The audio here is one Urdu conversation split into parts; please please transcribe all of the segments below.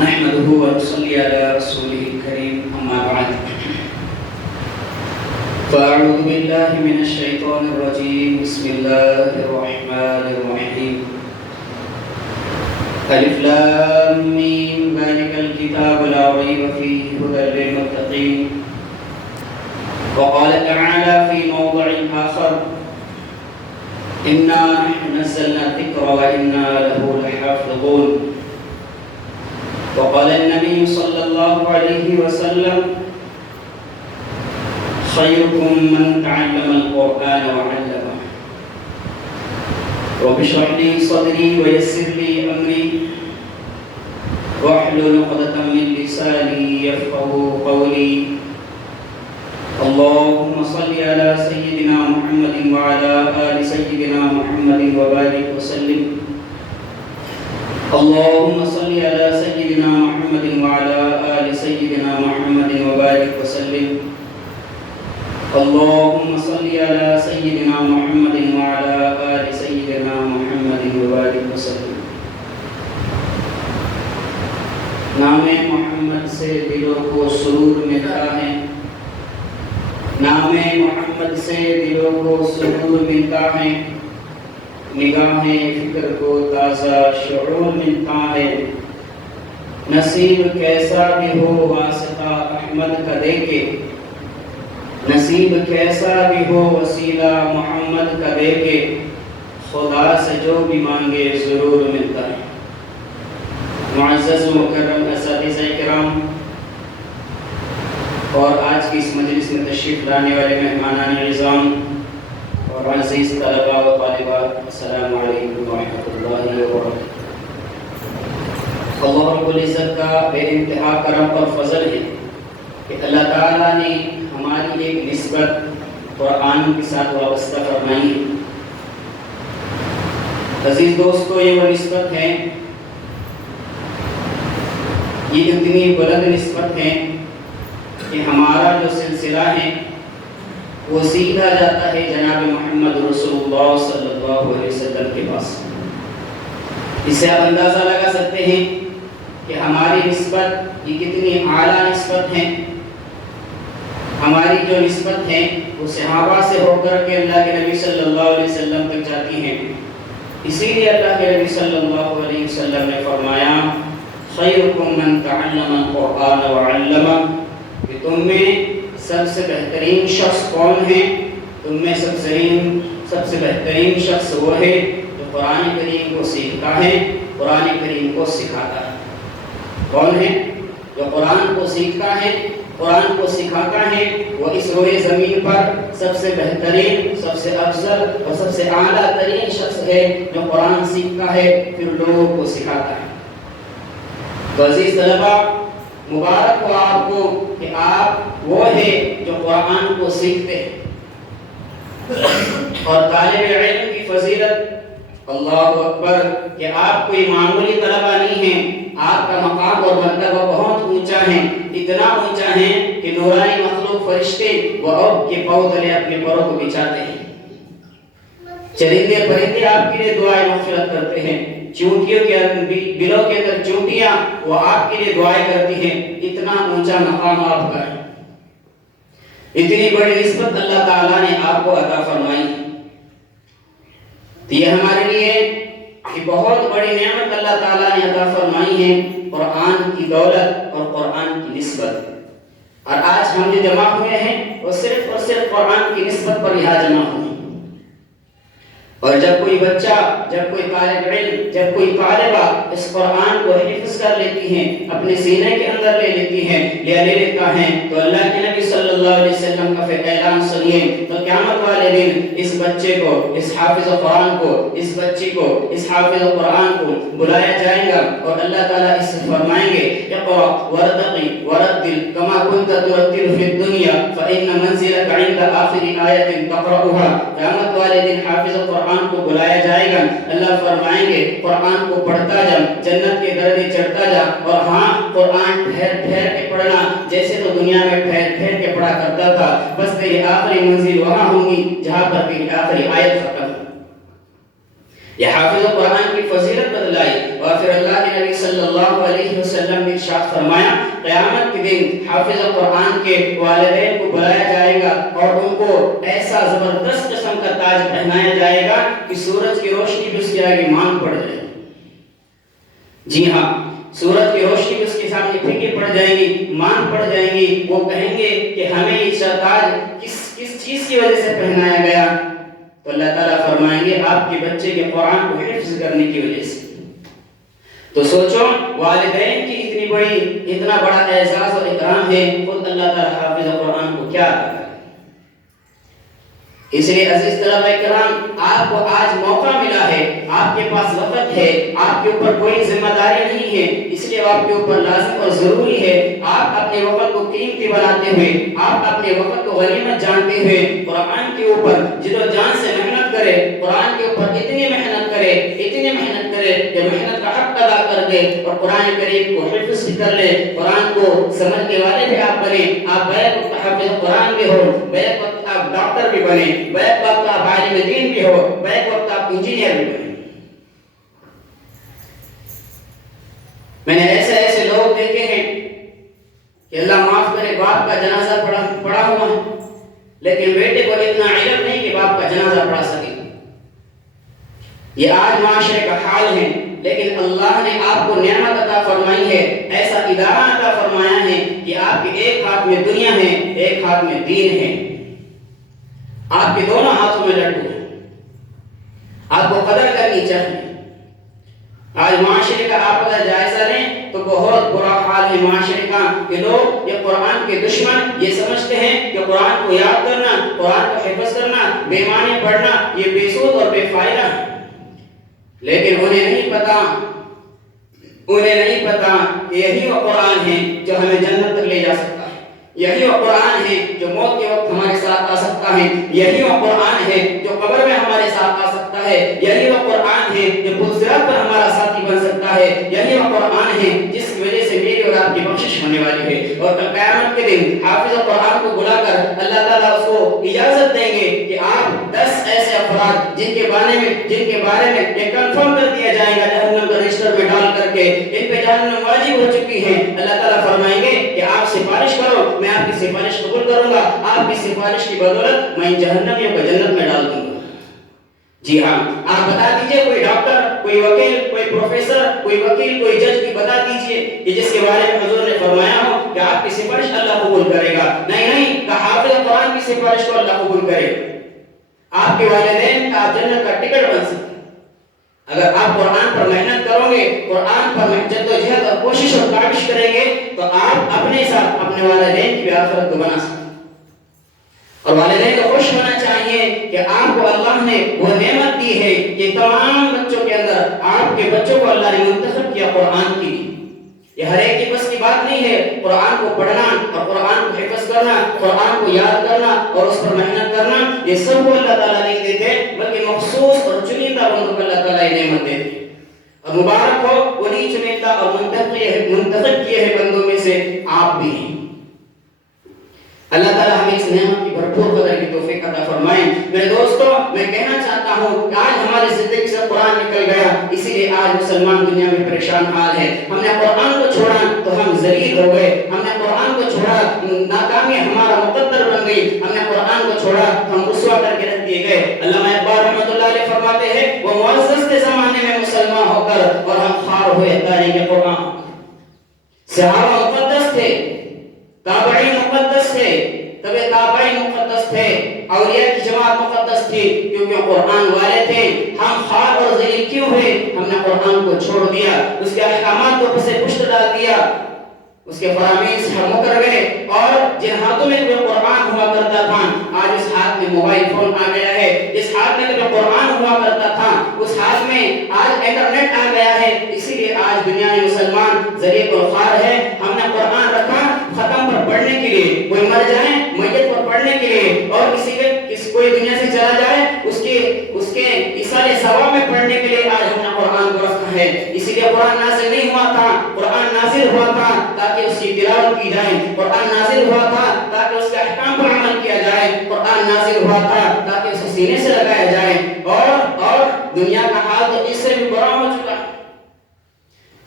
نحمده ونصلي على رسوله الكريم أما بعد فأعوذ بالله من الشيطان الرجيم بسم الله الرحمن الرحيم ألف لام ميم ذلك الكتاب لا ريب فيه هدى للمتقين وقال تعالى في موضع آخر إنا نحن نزلنا الذكر وإنا له لحافظون وقال النبي صلى الله عليه وسلم خيركم من تعلم القرآن وعلمه رب اشرح لي صدري ويسر لي أمري واحلل عقدة من لساني يفقهوا قولي اللهم صل على سيدنا محمد وعلى آل سيدنا محمد وبارك وسلم اللهم صل على سيدنا محمد وعلى آل سيدنا محمد وبارك وسلم اللهم صل على سيدنا محمد وعلى آل سيدنا محمد وبارك وسلم نام محمد سے دلوں کو سرور ملتا ہے نام محمد سے دلوں کو سرور ملتا ہے نگاہ فکر کو تازہ شعور ملتا ہے نصیب کیسا بھی ہو واسطہ احمد کا دیکھے نصیب کیسا بھی ہو وسیلہ محمد کا دیکھے خدا سے جو بھی مانگے ضرور ملتا ہے معزز و مکرم اساتذہ کرام اور آج کی اس مجلس میں تشریف لانے والے مہمانان اعظام اور عزیز طلباء و طالبات السلام علیکم ورحمۃ اللہ وبرکاتہ اللہ رب العزت کا بے انتہا کرم اور فضل ہے کہ اللہ تعالیٰ نے ہماری ایک نسبت قرآن کے ساتھ وابستہ فرمائی ہے عزیز دوستو یہ وہ نسبت ہے یہ اتنی بلند نسبت ہے کہ ہمارا جو سلسلہ ہے وہ سیدھا جاتا ہے جناب محمد رسول اللہ صلی اللہ علیہ وسلم کے پاس اس سے آپ اندازہ لگا سکتے ہیں کہ ہماری نسبت یہ کتنی اعلیٰ نسبت ہے ہماری جو نسبت ہے وہ صحابہ سے ہو کر کے اللہ کے نبی صلی اللہ علیہ وسلم تک جاتی ہے اسی لیے اللہ کے نبی صلی اللہ علیہ وسلم نے فرمایا خیرکم من تعلم القرآن وعلمہ کہ تم میں سب سے بہترین شخص کون ہے تم میں سب سے بہترین شخص وہ ہے جو قرآن کریم کو سیکھتا ہے قرآن کریم کو سکھاتا ہے کون ہے جو قرآن کو سیکھتا ہے قرآن کو سکھاتا ہے وہ اس روئے زمین پر سب سے بہترین سب سے افضل اور سب سے اعلیٰ ترین شخص ہے جو قرآن سیکھتا ہے پھر لوگوں کو سکھاتا ہے تو عزیز طلباء مبارک ہو آپ کو کہ آپ وہ ہے جو قرآن کو سیکھتے ہیں اور طالب علم کی فضیلت اللہ اکبر کہ آپ کوئی معمولی طلبہ نہیں ہیں آپ کا مقام اور مرتبہ بہت اونچا ہے اتنا اونچا ہے کہ نورانی مخلوق فرشتے وہ اب کے پاؤں تلے اپنے پروں کو بچھاتے ہیں چرندے پرندے آپ کے لیے دعائیں مغفرت کرتے ہیں چونٹیوں کے بلوں کے اندر چونٹیاں وہ آپ کے لیے دعائیں کرتی ہیں اتنا اونچا مقام آپ کا ہے اتنی بڑی نسبت اللہ تعالیٰ نے آپ کو عطا فرمائی تو یہ ہمارے لیے یہ بہت بڑی نعمت اللہ تعالیٰ نے عطا فرمائی ہے قرآن کی دولت اور قرآن کی نسبت اور آج ہم جو جمع ہوئے ہیں وہ صرف اور صرف قرآن کی نسبت پر یہاں جمع ہوئے اور جب کوئی بچہ جب کوئی طالب علم جب کوئی طالبہ اس قرآن کو حفظ کر لیتی ہیں اپنے سینے کے اندر لے لیتی ہیں لے لیتا ہے تو اللہ کے نبی صلی اللہ علیہ وسلم کا پھر اعلان سنیے تو قیامت والے دن اس بچے کو اس حافظ قرآن کو اس بچی کو اس حافظ قرآن کو بلایا جائے گا اور اللہ تعالیٰ اس سے فرمائیں گے اقرأ ورتقی ورتل کما كنت ترتل في الدنيا فإن منزلك عند آخر آیت تقرأها قیامت والے دن حافظ قرآن کو بلایا جائے گا اللہ فرمائیں گے قرآن کو پڑھتا جا جنت کے درجے چڑھتا جا اور ہاں قرآن ٹھہر ٹھہر کے پڑھنا جیسے تو دنیا میں ٹھہر ٹھہر کے پڑھا کرتا تھا بس تیری آخری منزل وہاں ہوگی جہاں پر تیری آخری آیت ختم یہ حافظ قرآن کی فضیلت بتلائی، اور پھر اللہ کے نبی صلی اللہ علیہ وسلم نے ارشاد فرمایا قیامت کے دن حافظ قرآن کے والدین کو بلایا جائے گا اور ان کو ایسا زبردست قسم کا تاج پہنایا جائے گا کہ سورج کی روشنی بھی اس کے آگے مانگ پڑ جائے گی۔ جی ہاں، سورج کی روشنی بھی اس کے سامنے پھیکی پڑ جائے گی، مانگ پڑ جائیں گی۔ وہ کہیں گے کہ ہمیں یہ تاج کس چیز کی وجہ سے پہنایا گیا؟ تو اللہ تعالیٰ فرمائیں گے آپ کے بچے کے قرآن کو حفظ کرنے کی وجہ سے۔ تو سوچو والدین کی اتنا بڑا اعزاز اور اکرام ہے، خود اللہ تعالیٰ حافظ قرآن کو کیا کرے۔ اس لیے عزیز طلبہ کرام، آپ کو آج موقع ملا ہے، آپ کے پاس وقت ہے، آپ کے اوپر کوئی ذمہ داری نہیں ہے، اس لیے آپ کے اوپر لازم اور ضروری ہے آپ اپنے وقت کو قیمتی بناتے ہوئے، آپ اپنے وقت کو غنیمت جانتے ہوئے قرآن کے اوپر جد و جان سے محنت کرے، قرآن کے اوپر اتنی محنت کرے کہ محنت کا حق ادا کر دے اور قرآن کریم کو حفظ بھی کر لے، قرآن کو سمجھنے والے بھی آپ بنے۔ آپ بیک وقت حافظ قرآن بھی ہو، بیک وقت آپ ڈاکٹر بھی بنے، بیک وقت آپ عالم دین بھی ہو، بیک وقت آپ انجینئر بھی بنے۔ میں نے ایسے لوگ دیکھے ہیں کہ اللہ معاف کرے باپ کا جنازہ پڑا ہوا ہے لیکن بیٹے کو اتنا علم نہیں کہ باپ کا جنازہ پڑھا سکے۔ یہ آج معاشرے کا حال ہے، لیکن اللہ نے آپ کو نعمت عطا فرمائی ہے، ایسا ادارہ عطا فرمایا ہے کہ آپ کے ایک ہاتھ میں دنیا ہے، ایک ہاتھ میں دین ہے، آپ کے دونوں ہاتھوں میں لڈو ہیں، آپ کو قدر کرنی چاہیے۔ آج معاشرے کا آپ اگر جائزہ لیں تو بہت برا حال ہے معاشرے کا کہ لوگ یہ قرآن کے دشمن یہ سمجھتے ہیں کہ قرآن کو یاد کرنا، قرآن کو حفظ کرنا، بے معنی پڑھنا یہ بے سود اور بے فائدہ ہے، لیکن انہیں نہیں پتا کہ یہی وہ قرآن ہے جو ہمیں جنت تک لے جا سکتا ہے، یہی وہ قرآن ہے جو موت کے وقت ہمارے ساتھ آ سکتا ہے، یہی وہ قرآن ہے جو قبر میں ہمارے ساتھ آ سکتا ہے، یہی وہ قرآن ہے جو پلسرات پر ہمارا ساتھی بن سکتا ہے، یہی وہ قرآن ہے جس کی وجہ سے میری اور آپ کی بخشش ہونے والی ہے۔ اور کل قیامت کے دن حافظ قرآن کو بلا کر اللہ تعالیٰ اس کو اجازت دیں گے کہ آپ 10 ایسے افراد جن کے بارے میں یہ کنفرم کر دیا جائے گا جہنم کا رجسٹر میں ڈال کر کے ان پہ جہنم واجب ہو چکی ہے، اللہ تعالیٰ فرمائیں گے کہ آپ سفارش کرو، میں آپ کی سفارش قبول کروں گا، آپ کی سفارش کی بدولت میں جہنمیوں کو جنت میں ڈال دوں گا۔ جی ہاں، آپ بتا دیجئے کوئی ڈاکٹر، کوئی وکیل، کوئی پروفیسر، کوئی وکیل، کوئی جج کی بتا دیجئے کہ جس کے بارے میں حضور نے فرمایا ہو کہ آپ کی سفارش اللہ قبول کرے گا۔ نہیں کہ حافظ قرآن کی سفارش کو اللہ قبول کرے گا۔ آپ کے والدین کا آپ جنت کا ٹکٹ بن سکتے ہیں اگر آپ قرآن پر محنت کرو گے، قرآن پر جدوجہد اور کوشش اور کاوش کریں گے تو آپ اپنے ساتھ اپنے والدین کی بھی آخرت کو بنا سکتے ہیں۔ اور والدین کو خوش ہونا چاہیے کہ آپ کو اللہ نے وہ نعمت دی ہے کہ تمام بچوں کے اندر آپ کے بچوں کو اللہ نے منتخب کیا قرآن کی۔ یہ ہر ایک کی بس کی بات نہیں ہے، قرآن کو پڑھنا اور قرآن کو حفظ کرنا، قرآن کو یاد کرنا اور اس پر محنت کرنا، یہ سب کو اللہ تعالیٰ نہیں دیتے بلکہ مخصوص اور چنندہ بندوں کو اللہ تعالیٰ یہ نعمت دیتے۔ اور مبارک ہو انہی چنندہ اور منتخب کیے ہوئے بندوں میں سے آپ بھی ہیں۔ اللہ تعالیٰ ہمیں اس نعمت کی بھرپور قدر کی توفیق عطا فرمائے۔ میرے دوستو، میں کہنا چاہتا ہوں کہ آج ہماری زندگی سے قرآن نکل گیا، اسی لیے آج مسلمان دنیا میں پریشان حال ہے۔ ہم نے قرآن کو چھوڑا تو ہم ذلیل ہو گئے، ہم نے قرآن کو چھوڑا ناکامی ہمارا مقدر بن گئی، ہم نے قرآن کو چھوڑا ہم رسوا کر کے رکھ دیے گئے۔ علامہ اقبال رحمۃ اللہ علیہ فرماتے ہیں وہ معزز تھے زمانے میں مسلمان ہو کر اور ہم خوار ہوئے تاریخ قرآن۔ صحابہ مقدس تھے، تابعین مقدس تھے، تبع تابعین مقدس تھے، اولیاء کی جماعت مقدس تھی کیونکہ قرآن والے تھے۔ ہم خوار اور ذلیل کیوں ہوئے؟ ہم نے قرآن کو چھوڑ دیا، اس کے احکامات کو پس پشت ڈال دیا، اس کے فرامین سے ہم مکر گئے، اور جن ہاتھوں میں جو قرآن ہوا کرتا تھا آج اس ہاتھ میں موبائل فون آ گیا ہے، جس ہاتھ میں جو قرآن ہوا کرتا تھا اس ہاتھ میں آج انٹرنیٹ آ گیا ہے۔ اسی لیے آج دنیا میں مسلمان ذلیل اور خوار ہے۔ ہم نے قرآن رکھا ختم پر پڑھنے کے لیے، کوئی مر جائے میت پر پڑھنے کے لیے، اور کوئی دنیا سے چلا جائے اس کے ایصال ثواب میں پڑھنے کے لیے آج ہم نے قرآن کو رکھا ہے۔ اسی لیے قرآن نازل نہیں ہوا تھا، قرآن نازل ہوا تھا تاکہ اس کی تلاوت کی جائے، قرآن نازل ہوا تھا تاکہ اس کے احکام پر عمل کیا جائے، قرآن نازل ہوا تھا تاکہ اسے سینے سے لگایا جائے۔ اور دنیا کا حال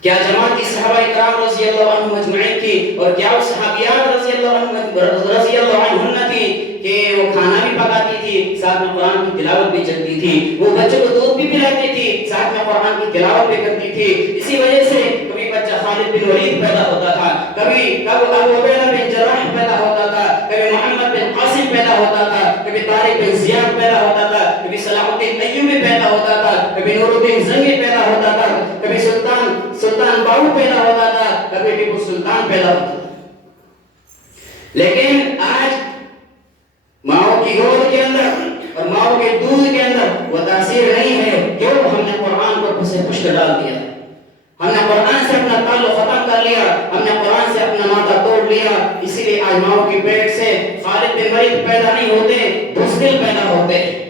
کیا جماعت کی صحابہ کرام رضی اللہ عنہم اجمعین کی اور کیا وہ صحابیات رضی اللہ عنہن تھی کہ وہ کھانا بھی پکاتی تھی، ساتھ میں قرآن کی تلاوت بھی چلتی تھی، وہ بچوں کو دودھ بھی پلاتی تھی، ساتھ میں قرآن کی تلاوت بھی کرتی تھی. اسی وجہ سے کبھی بچہ خالد بن ولید پیدا ہوتا تھا، کبھی ابو عبیدہ بن جراح پیدا ہوتا تھا، کبھی محمد بن قاسم پیدا ہوتا تھا، کبھی طارق بن زیاد پیدا ہوتا تھا، کبھی صلاح الدین ایوبی پیدا ہوتا تھا، کبھی نور الدین زنگی پیدا ہوتا تھا، کبھی سلطان باہو پیدا ہوتا تھا، کبھی ٹیپو سلطان پیدا ہوتا تھا. لیکن آج ماؤں کی گود کے اندر اور ماؤں کے دودھ کے اندر وہ تاثیر نہیں ہے. کیوں؟ ہم نے قرآن کو پسے پشت ڈال دیا، ہم نے قرآن سے اپنا تعلق ختم کر لیا، ہم نے قرآن سے اپنا ناطہ توڑ لیا. اسی لیے آج ماؤں کی پیٹ سے خالد بن ولید پیدا نہیں ہوتے، بزدل پیدا ہوتے ہیں،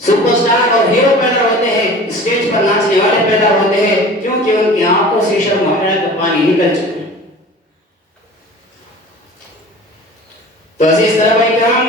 سپر سٹار اور ہیرو پیدا ہوتے ہیں، اسٹیج پر ناچنے والے پیدا ہوتے ہیں. کیونکہ ان کی آنکھوں سے شرم و حیا کا پانی نکل چکا ہے. تو عزیز طلباء کرام،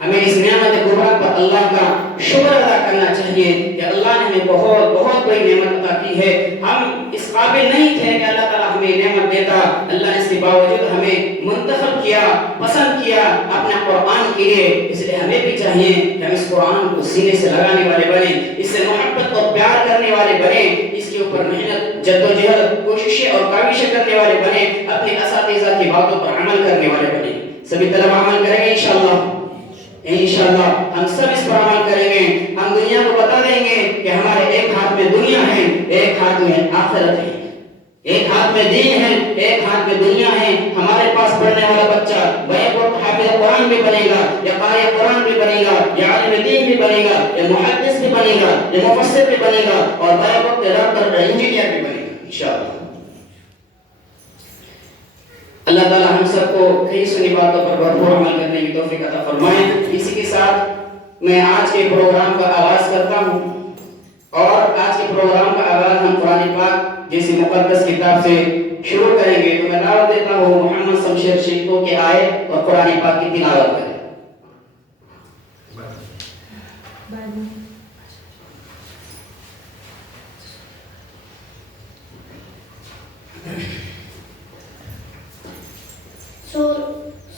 ہمیں اس نعمت کبریٰ پر اللہ کا شکر ادا کرنا چاہیے کہ اللہ نے ہمیں بہت بہت بڑی نعمت عطا کی ہے. ہم اس قابل نہیں تھے کہ اللہ تعالیٰ ہمیں نعمت دیتا، اللہ نے اس کے باوجود ہمیں منتخب کیا، پسند کیا اپنے قرآن کے لیے. اس لیے ہمیں بھی چاہیے کہ ہم اس قرآن کو سینے سے لگانے والے بنیں، اس سے محبت اور پیار کرنے والے بنیں، اس کے اوپر محنت، جدوجہد، کوششیں اور کاوشیں کرنے والے بنیں، اپنے اساتذہ کی باتوں پر عمل کرنے والے بنیں. سبھی طلبہ عمل کریں گے انشاءاللہ. انشاءاللہ ہم سب اس پر عمل کریں گے. ہم دنیا کو بتا دیں گے کہ ہمارے ایک ہاتھ میں دنیا ہے، ایک ہاتھ میں آخرت ہے، ایک ہاتھ میں دین ہے، ایک ہاتھ میں دنیا ہے. ہمارے پاس پڑھنے والا بچہ حافظ قرآن بھی بنے گا، یا قاری قرآن بھی بنے گا، یا عالم دین بھی بنے گا، یا محدث بھی بنے گا، یا مفسر بھی بنے گا، اور بیک وقت ڈاکٹر انجینئر بھی بنے گا انشاءاللہ. اللہ تعالی ہم سب کو کئی سنی باتوں پر بھرپور عمل کرنے کی توفیق عطا فرمائے. اسی کے ساتھ میں آج کے پروگرام کا آغاز کرتا ہوں، اور آج کے پروگرام کا آغاز ہم قرآن پاک جیسی مقدس کتاب سے شروع کریں گے. تو میں دعوت دیتا ہوں محمد شمشیر شیخ کو کہ آئے اور قرآن پاک کی تلاوت کریں.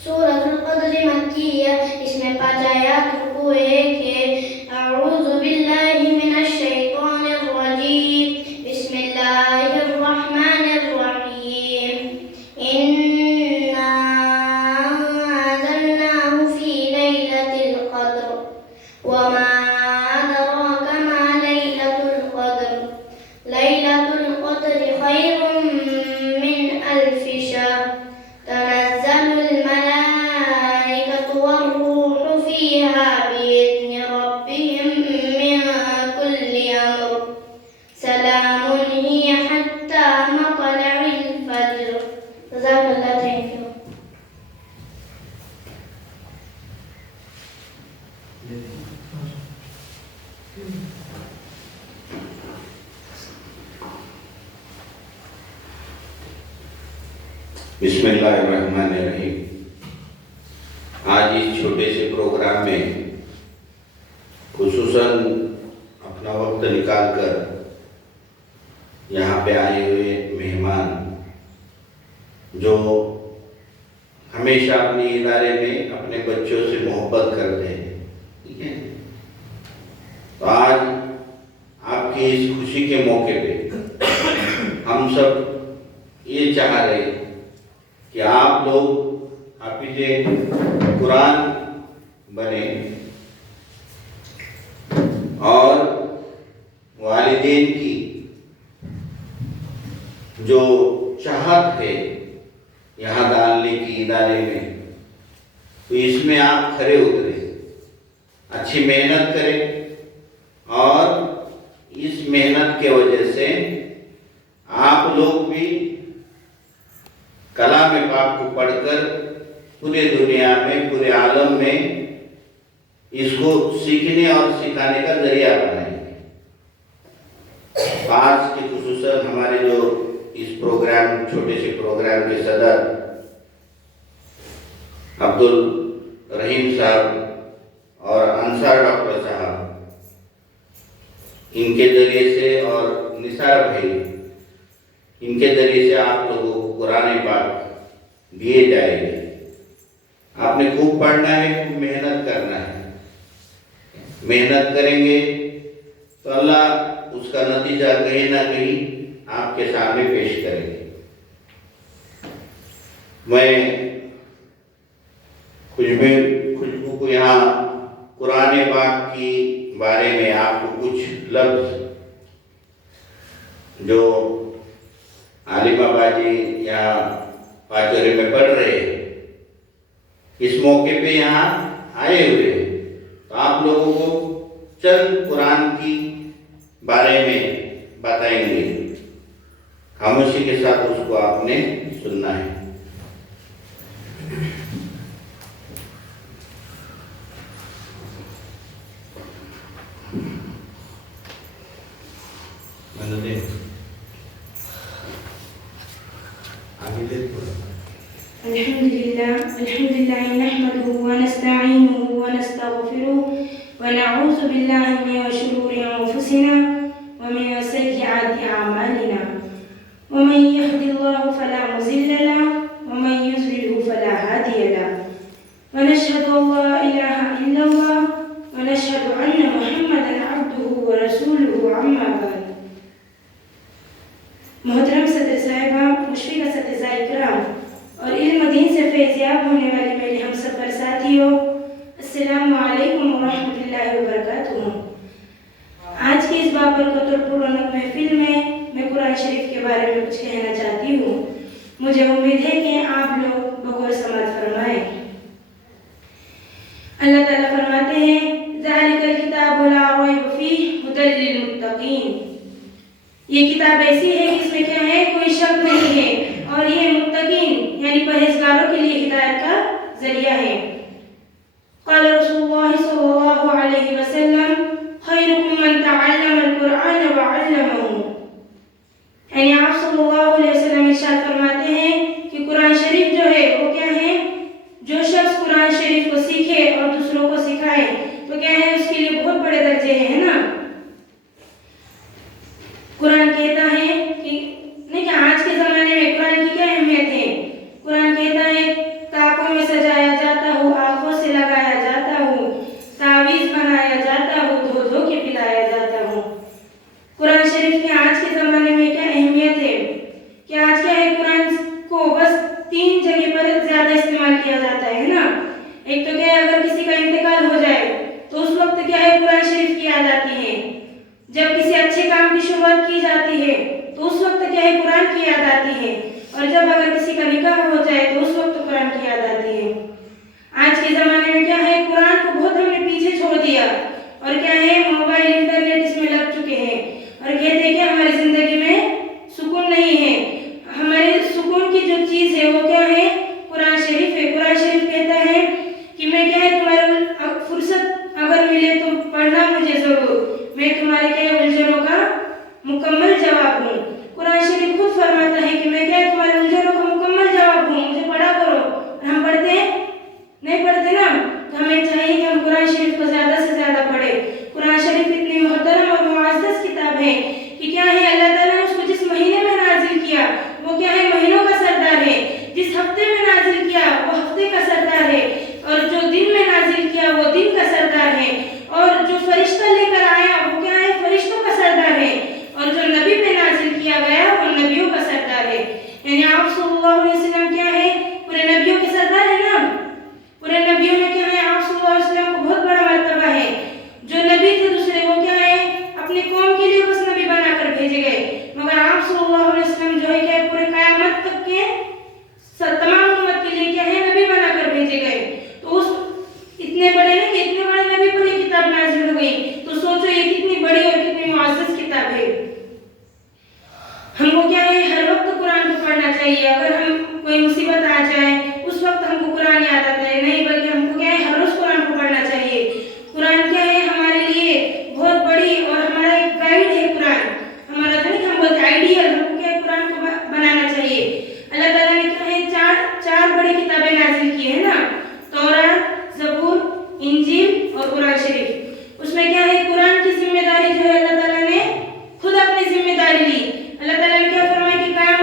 سورۃ القدر مکیہ، اس میں 5 آیات، رکوع 1 ہے. اعوذ باللہ من الشیطان الرجیم، بسم اللہ الرحمن الرحیم. انا انزلناہ فی لیلۃ القدر وما ادراک ما لیلۃ القدر. لیلۃ القدر خیر من الف شہر. تنزل الملائكة والروح فيها بإذن ربهم من كل أمر. سلام هي حتى مطلع الفجر. جزاك الله خيرا. بسم اللہ الرحمن الرحیم. آج اس چھوٹے سے پروگرام میں خصوصاً اپنا وقت نکال کر یہاں پہ آئے ہوئے مہمان جو ہمیشہ اپنے ادارے میں اپنے بچوں سے محبت کرتے ہیں، ٹھیک ہے، تو آج آپ کی اس خوشی کے موقع پہ ہم سب یہ چاہ رہے ہیں کہ آپ لوگ حافظ قرآن بنے اور والدین کی جو چاہت ہے یہاں ڈالنے کی ادارے میں، تو اس میں آپ کھڑے اترے، اچھی محنت کریں، اور اس محنت کے وجہ سے آپ لوگ بھی کلام پاک کو پڑھ کر پورے دنیا میں، پورے عالم میں اس کو سیکھنے اور سکھانے کا ذریعہ بنائیں گے. آج کے خصوصاً ہمارے جو اس پروگرام، چھوٹے سے پروگرام کے صدر عبدالرحیم صاحب اور انصار ڈاکٹر صاحب، ان کے ذریعے سے، اور نثار بھائی ان کے ذریعے سے آپ لوگوں کو قرآن پاک دیے جائیں گے۔ آپ نے خوب پڑھنا ہے، خوب محنت کرنا ہے۔ محنت کریں گے تو اللہ اس کا نتیجہ کہیں نہ کہیں آپ کے سامنے پیش کریں گے۔ میں خوشبو کو یہاں قرآن پاک کی بارے میں آپ کو کچھ لفظ جو عالمہ باجی یہاں پاچورے میں پڑھ رہے ہیں، اس موقع پہ یہاں آئے ہوئے ہیں، تو آپ لوگوں کو چند قرآن کی بارے میں بتائیں گے۔ خاموشی کے ساتھ اس کو آپ نے سننا ہے۔ الحمد لله نحمده ونستعينه ونستغفره ونعوذ بالله من شرور أنفسنا ومن سيئات أعمالنا، ومن يهد الله فلا مضل له ومن يضلل فلا هادي له، ونشهد أن لا إله إلا الله ونشهد أن محمدا عبده ورسوله، أما بعد۔ محترم صدر صاحبہ، مشفق اساتذہ اکرام اور علم دین سے فیضیاب ہونے والے میرے ہم سفر ساتھیوں، السلام علیکم ورحمۃ اللہ وبرکاتہ۔ آج کی اس بابرکت اور پررونق محفل میں قرآن شریف کے بارے میں کچھ کہنا چاہتی ہوں۔ مجھے امید ہے کہ آپ لوگ بغور سماعت فرمائیں۔ اللہ تعالیٰ فرماتے ہیں ذالک الکتاب لا ریب فیہ ھدی للمتقین۔ یہ کتاب ایسی ہے کہ اس میں کیا ہے، کوئی شک نہیں ہے، اور یہ متقین یعنی پرہیزگاروں کے لیے ہدایت کا ذریعہ ہے۔ قال رسول اللہ صلی اللہ علیہ وسلم خیرکم من تعلم القرآن وعلمہ، یعنی آپ صلی اللہ علیہ وسلم ارشاد فرماتے ہیں کہ قرآن شریف جو ہے وہ کیا ہے، جو شخص قرآن شریف کو سیکھے اور دوسروں کو سکھائے تو کیا ہے، اس کے لیے بہت بڑے درجے ہیں، ہے نا۔ قرآن کہتا ہے کہ نہیں کہ آج کے زمانے میں قرآن کی کیا اہمیت ہے۔ قرآن کہتا ہے تاکوں میں سجایا جاتا ہو، آنکھوں سے لگایا جاتا ہو، تعویذ بنایا جاتا ہو، دھو دھو کے پلایا جاتا ہو۔ قرآن شریف کی آج کے زمانے میں کیا اہمیت ہے کہ آج کیا ہے، قرآن کو بس 3 جگہ پر زیادہ استعمال کیا جاتا ہے نا۔ ایک تو کیا ہے، اگر کسی کا انتقال ہو جائے تو اس وقت کیا ہے، قرآن شریف کی یاد آتی ہے۔ جب کسی اچھے کام کی شروعات کی جاتی ہے تو اس وقت کیا ہے، قرآن کی یاد آتی ہے، اور جب اگر کسی کا نکاح ہو جائے تو اس وقت قرآن کی یاد آتی ہے۔ آج کے زمانے میں کیا ہے، قرآن کو بہت ہم نے پیچھے چھوڑ دیا، اور کیا ہے، موبائل انٹرنیٹ اس میں لگ چکے ہیں، اور کہتے ہیں کہ ہماری زندگی میں سکون نہیں ہے۔ ہمارے سکون کی جو چیز ہے وہ کیا ہے، قرآن شریف ہے۔ قرآن شریف کہتا ہے کہ میں کیا ہے، تمہارے فرصت اگر ملے تو پڑھنا مجھے ضرور، میں تمہارے کیا الجھنوں کا مکمل جواب ہوں۔ قرآن شریف خود فرماتا ہے کہ میں کیا ہے، تمہارے الجھنوں کا مکمل جواب ہوں، مجھے پڑھا کرو۔ اور ہم پڑھتے ہیں نہیں پڑھتے نا، تو ہمیں چاہیے کہ ہم قرآن شریف کو زیادہ سے زیادہ پڑھیں۔ قرآن شریف اتنی محترم اور معزز کتاب ہے کہ کیا ہے، اللہ تعالیٰ نے اس کو جس مہینے میں نازل کیا وہ کیا ہے، مہینوں کا سردار ہے۔ جس ہفتے میں نازل کیا وہ ہفتے کا سردار ہے، اور جو دن میں نازل کیا وہ دن کا سردار ہے، اور جو فرشتہ لے کر آیا وہ کیا ہے، فرشتوں کا سردار ہے، اور جو نبی پہ نازل کیا گیا وہ نبیوں کا سردار ہے۔ یعنی آپ صلی اللہ علیہ وسلم کیا ہے، پورے نبیوں کے سردار ہے نا۔ پورے نبیوں میں کیا ہے، آپ صلی اللہ علیہ وسلم کو بہت بڑا مرتبہ ہے۔ جو نبی تھے دوسرے وہ کیا ہے، اپنی قوم کے لیے بس نبی بنا کر بھیجے گئے، مگر آپ صلی اللہ علیہ وسلم جو ہے کیا ہے، پورے قیامت تک کے تمام امت کے لیے کیا ہے، نبی بنا کر بھیجے گئے۔ تو اس اتنے بڑے نہیں کہ اتنے بڑے نبی پر یہ کتاب نازل ہو گئی، تو سوچو یہ کتنی بڑی اور کتنی معزز کتاب ہے۔ ہم کو کیا ہے، ہر وقت قرآن کو پڑھنا چاہیے۔ اگر ہم کوئی مصیبت آ جائے اس وقت ہم کو قرآن یاد آتا ہے نہیں، بلکہ ہم کو کیا ہے، ہر روز قرآن کو پڑھنا چاہیے۔ قرآن کیا ہے، ہمارے لیے بہت بڑی اور ہمارا ایک گائیڈ ہے۔ قرآن ہمارا جو نہیں، ہم بہت آئیڈیل، ہم کو کیا ہے، قرآن کو بنانا چاہیے۔ اللہ تعالیٰ نے کیا ہے، چار بڑی کتابیں نازل کی ہے نا، تورات، زبور، انجیل اور قرآن شریف۔ اس میں کیا ہے، قرآن کی ذمہ داری جو ہے اللہ تعالیٰ نے خود اپنی ذمہ داری لی۔ اللہ تعالیٰ نے کیا فرمایا کہ قیامت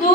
2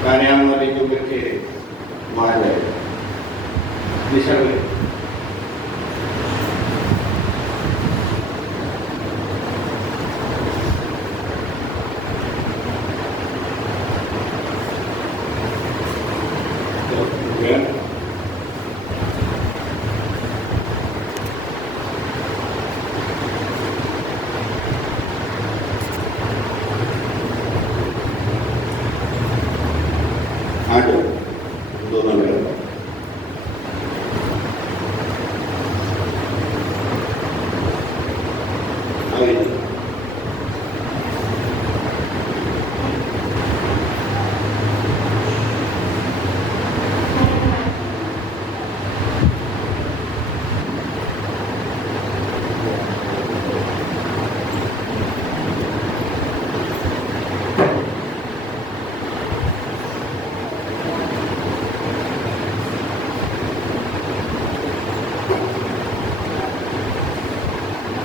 Karyawan itu berkiri, mana? Bisa boleh. Ya. Ada dono mereka. Ayo.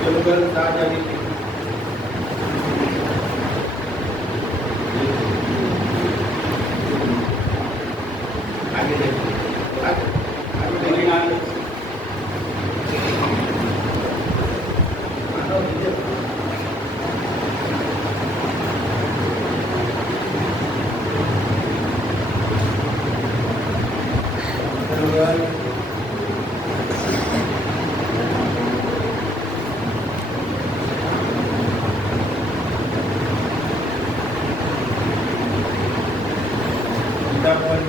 Kalau kan tak jadi. Ayo deh. Ayo deh lagi. Mana dia?